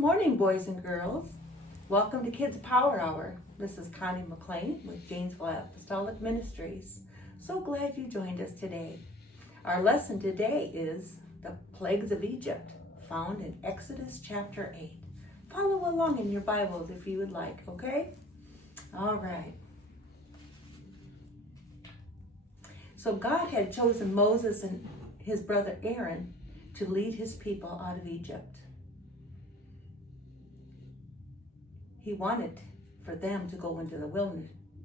morning, boys and girls. Welcome to Kids Power Hour. This is Connie McClain with Janesville Apostolic Ministries. So glad you joined us today. Our lesson today is the plagues of Egypt, found in Exodus chapter 8. Follow along in your Bibles if you would like, okay? All right. So God had chosen Moses and his brother Aaron to lead his people out of Egypt. He wanted for them to go into the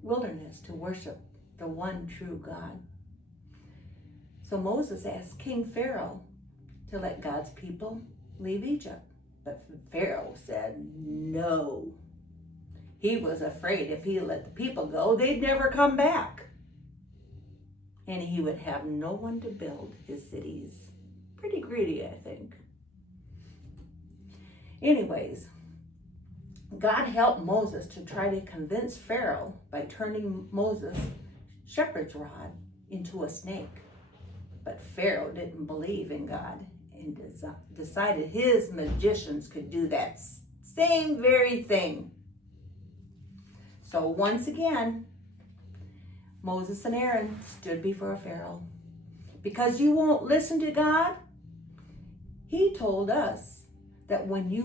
wilderness to worship the one true God. So Moses asked King Pharaoh to let God's people leave Egypt. But Pharaoh said no. He was afraid if he let the people go, they'd never come back. And he would have no one to build his cities. Pretty greedy, I think. Anyways, God helped Moses to try to convince Pharaoh by turning Moses' shepherd's rod into a snake. But Pharaoh didn't believe in God and decided his magicians could do that same very thing. So once again, Moses and Aaron stood before Pharaoh. Because you won't listen to God, he told us that when he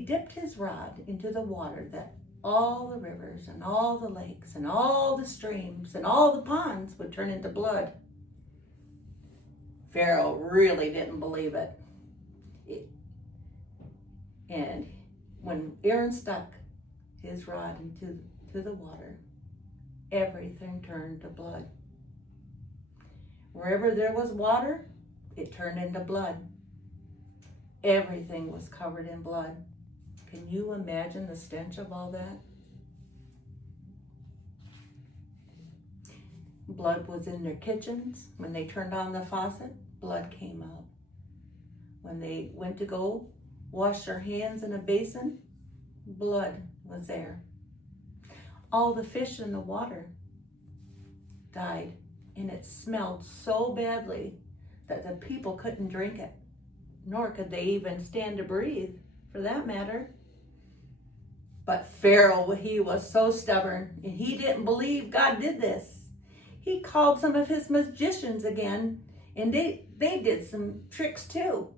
dipped his rod into the water, that all the rivers and all the lakes and all the streams and all the ponds would turn into blood. Pharaoh really didn't believe it. And when Aaron stuck his rod into the water, everything turned to blood. Wherever there was water, it turned into blood. Everything was covered in blood. Can you imagine the stench of all that? Blood was in their kitchens. When they turned on the faucet, blood came out. When they went to go wash their hands in a basin, blood was there. All the fish in the water died, and it smelled so badly that the people couldn't drink it, nor could they even stand to breathe, for that matter. But Pharaoh, he was so stubborn, and he didn't believe God did this. He called some of his magicians again, and they did some tricks too.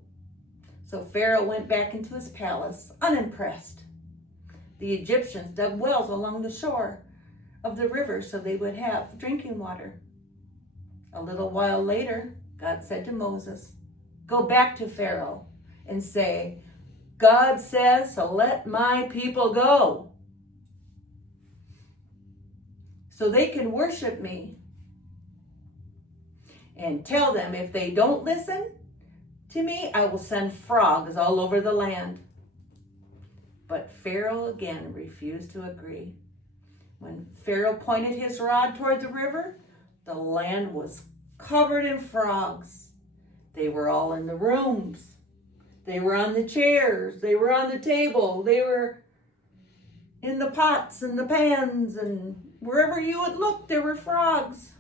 So Pharaoh went back into his palace, unimpressed. The Egyptians dug wells along the shore of the river so they would have drinking water. A little while later, God said to Moses, "Go back to Pharaoh and say, God says to let my people go so they can worship me. And tell them if they don't listen to me, I will send frogs all over the land." But Pharaoh again refused to agree. When Pharaoh pointed his rod toward the river, the land was covered in frogs. They were all in the rooms. They were on the chairs. They were on the table. They were in the pots and the pans, and wherever you would look, there were frogs.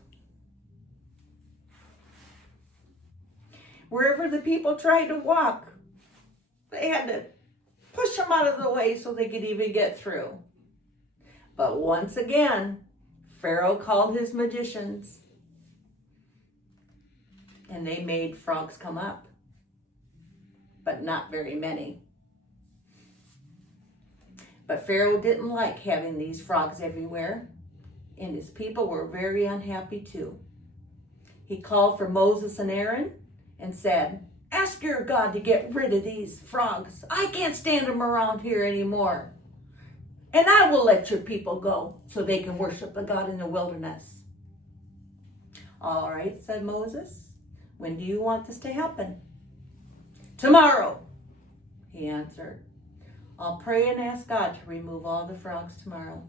Wherever the people tried to walk, they had to push them out of the way so they could even get through. But once again, Pharaoh called his magicians, and they made frogs come up, but not very many. But Pharaoh didn't like having these frogs everywhere, and his people were very unhappy too. He called for Moses and Aaron and said, "Ask your God to get rid of these frogs. I can't stand them around here anymore. And I will let your people go so they can worship the God in the wilderness." "All right," said Moses. "When do you want this to happen?" "Tomorrow," he answered. "I'll pray and ask God to remove all the frogs tomorrow.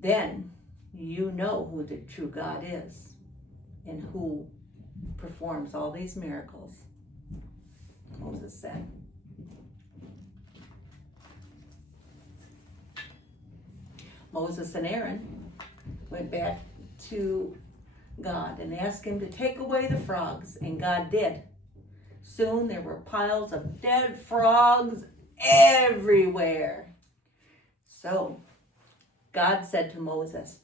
Then you know who the true God is and who performs all these miracles," Moses said. Moses and Aaron went back to God and asked him to take away the frogs, and God did. Soon there were piles of dead frogs everywhere. So God said to Moses,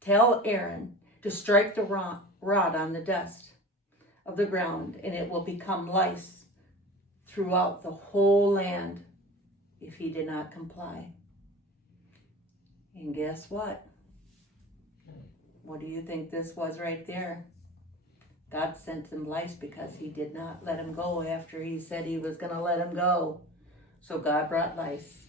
"Tell Aaron to strike the rod on the dust of the ground, and it will become lice throughout the whole land if he did not comply." And guess what? What do you think this was right there? God sent him lice because he did not let him go after he said he was going to let him go. So God brought lice.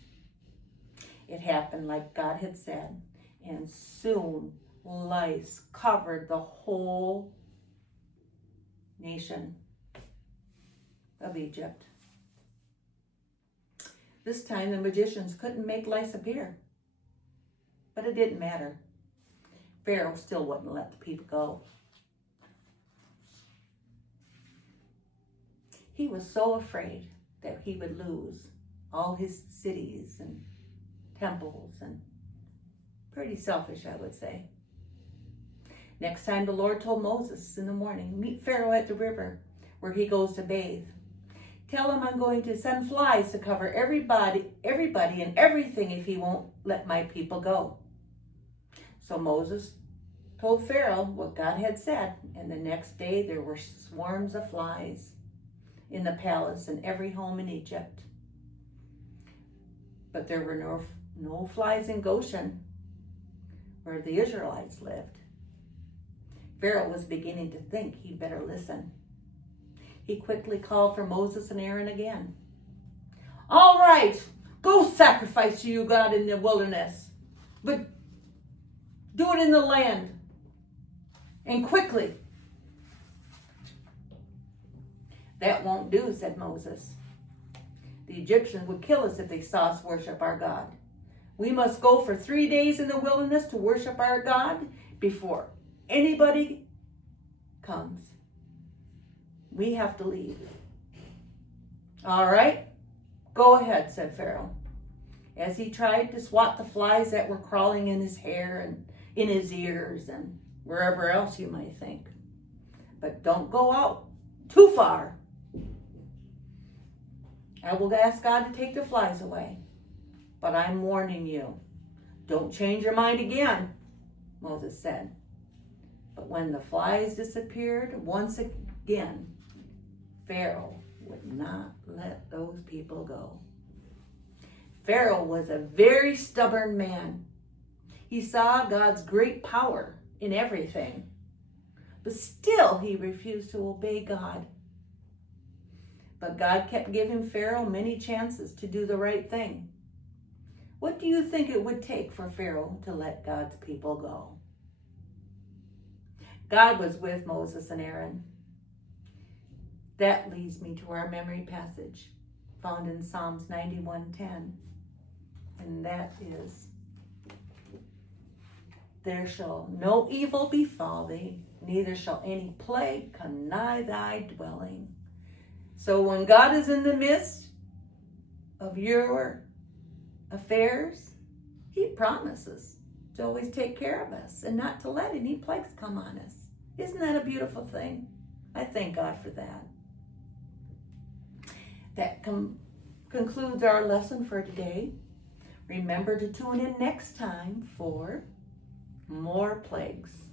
It happened like God had said, and soon lice covered the whole nation of Egypt. This time the magicians couldn't make lice appear, but it didn't matter. Pharaoh still wouldn't let the people go. He was so afraid that he would lose all his cities and temples, and pretty selfish, I would say. Next time the Lord told Moses in the morning, "Meet Pharaoh at the river where he goes to bathe. Tell him I'm going to send flies to cover everybody and everything if he won't let my people go." So Moses told Pharaoh what God had said, and the next day there were swarms of flies in the palace and every home in Egypt. But there were no flies in Goshen, where the Israelites lived. Pharaoh was beginning to think he'd better listen. He quickly called for Moses and Aaron again. "All right, go sacrifice to your God in the wilderness, but do it in the land, and quickly." "That won't do," said Moses. "The Egyptians would kill us if they saw us worship our God. We must go for 3 days in the wilderness to worship our God before anybody comes. We have to leave." "All right, go ahead," said Pharaoh, as he tried to swat the flies that were crawling in his hair and in his ears and wherever else you might think. "But don't go out too far. I will ask God to take the flies away. But I'm warning you, don't change your mind again," Moses said. But when the flies disappeared once again, Pharaoh would not let those people go. Pharaoh was a very stubborn man. He saw God's great power in everything, but still he refused to obey God. But God kept giving Pharaoh many chances to do the right thing. What do you think it would take for Pharaoh to let God's people go? God was with Moses and Aaron. That leads me to our memory passage found in Psalms 91:10. And that is, "There shall no evil befall thee, neither shall any plague come nigh thy dwelling." So when God is in the midst of your affairs, he promises to always take care of us and not to let any plagues come on us. Isn't that a beautiful thing? I thank God for that. That concludes our lesson for today. Remember to tune in next time for more plagues.